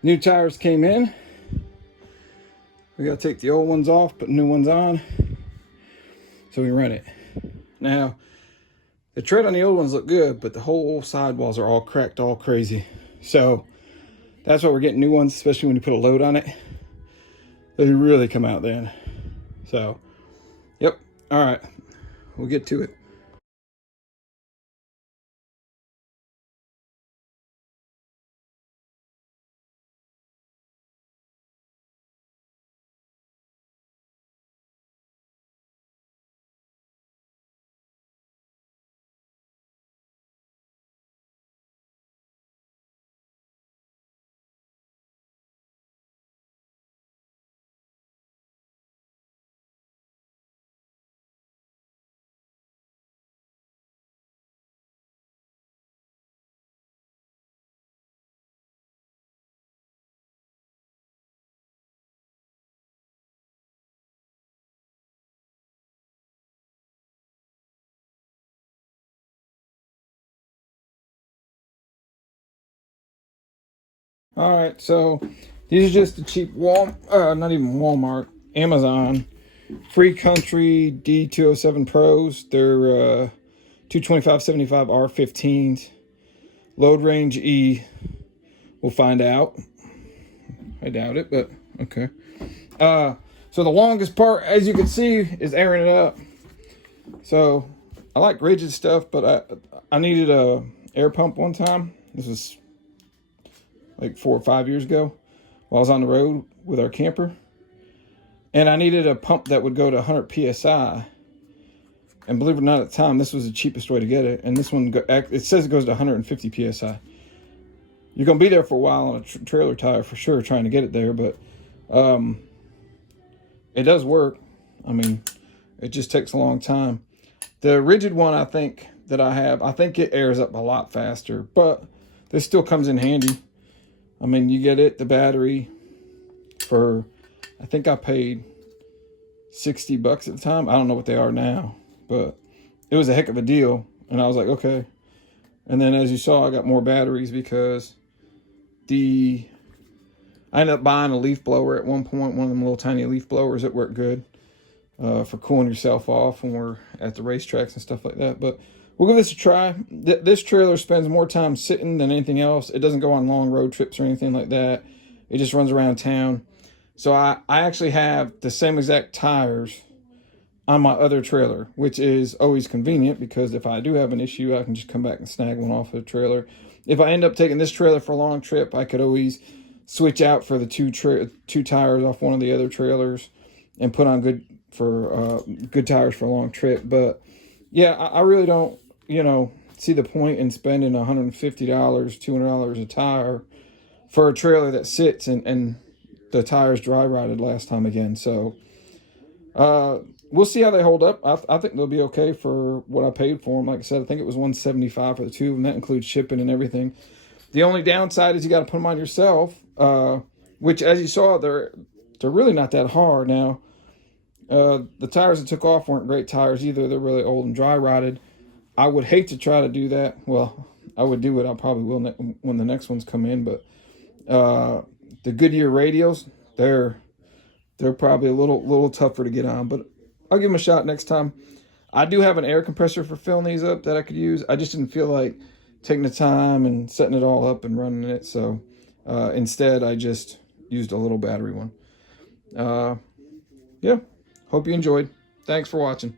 New tires came in. We gotta take the old ones off, put new ones on, so we run it. Now, the tread on the old ones look good, but the whole sidewalls are all cracked, all crazy. So that's why we're getting new ones, especially when you put a load on it. They really come out then. So, yep. All right, we'll get to it. All right, so these are just the cheap not even Walmart, Amazon, Free Country D207 Pros. They're 225/75 R15s. Load range E. We'll find out. I doubt it, but okay. So the longest part, as you can see, is airing it up. So I like rigid stuff, but I needed a air pump one time. This was like 4 or 5 years ago while I was on the road with our camper. And I needed a pump that would go to 100 PSI. And believe it or not, at the time, this was the cheapest way to get it. And this one, it says it goes to 150 PSI. You're going to be there for a while on a trailer tire for sure, trying to get it there. But it does work. I mean, it just takes a long time. The rigid one, I think it airs up a lot faster. But this still comes in handy. I mean, you get it, the battery, for, I think I paid $60 at the time. I don't know what they are now, but it was a heck of a deal. And I was like, okay. And then as you saw, I got more batteries because I ended up buying a leaf blower at one point, one of them little tiny leaf blowers that work good for cooling yourself off when we're at the racetracks and stuff like that. But we'll give this a try. This trailer spends more time sitting than anything else. It doesn't go on long road trips or anything like that. It just runs around town. So I actually have the same exact tires on my other trailer, which is always convenient because if I do have an issue, I can just come back and snag one off of the trailer. If I end up taking this trailer for a long trip, I could always switch out for the two tires off one of the other trailers and put on good tires for a long trip. But yeah, I really don't, see the point in spending $150, $200 a tire for a trailer that sits and the tires dry rotted last time again. So we'll see how they hold up. I think they'll be okay for what I paid for them. Like I said, I think it was $175 for the two, and that includes shipping and everything. The only downside is you got to put them on yourself, which, as you saw, they're really not that hard. Now, the tires that took off weren't great tires either. They're really old and dry rotted. I would hate to try to do that. Well, I would do it. I probably will when the next ones come in. But the Goodyear radials, they're probably a little tougher to get on. But I'll give them a shot next time. I do have an air compressor for filling these up that I could use. I just didn't feel like taking the time and setting it all up and running it. So instead, I just used a little battery one. Yeah, hope you enjoyed. Thanks for watching.